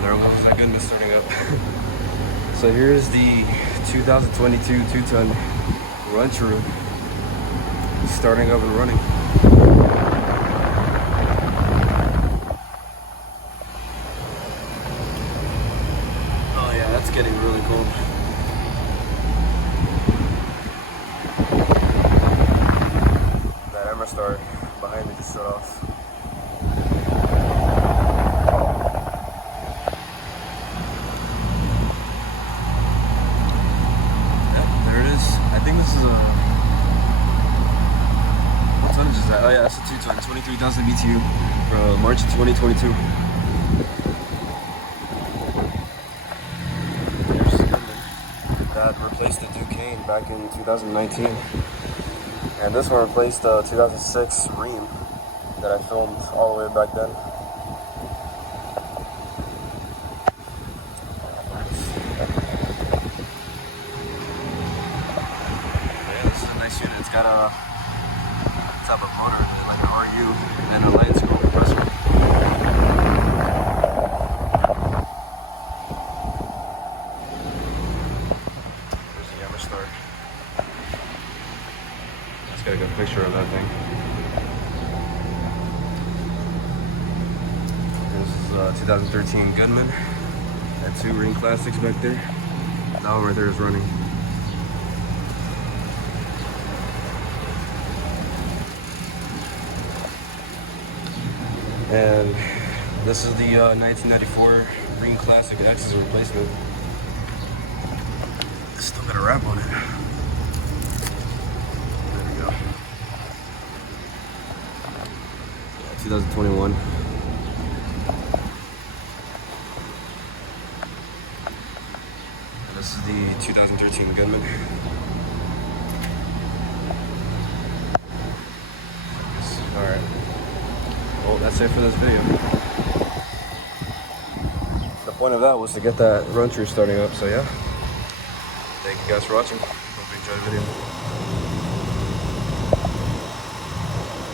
And there was that goodness starting up. So here's the 2022 2-ton RunTru starting up and running. Oh yeah, that's getting really cold. That Star behind me just shut off. Yeah, there it is. I think this is a... What tonnage is that? Oh yeah, that's a 2-ton, 23,000 BTU from March of 2022. Here's the Goodman that replaced the Duquesne back in 2019. And this one replaced the 2006 Ream that I filmed all the way back then. Yeah, this is a nice unit. It's got a type of motor, like an RU, and a light scroll compressor. There's the Star. Let's get a good picture of that thing. This is a 2013 Goodman. Got 2 ring classics back there. That one right there is running. And this is the 1994 ring classic axis replacement. It's still got a wrap on it. 2021. And this is the 2013 Gunman. Alright. Well, that's it for this video. The point of that was to get that RunTru starting up, so yeah. Thank you guys for watching. Hope you enjoyed the video.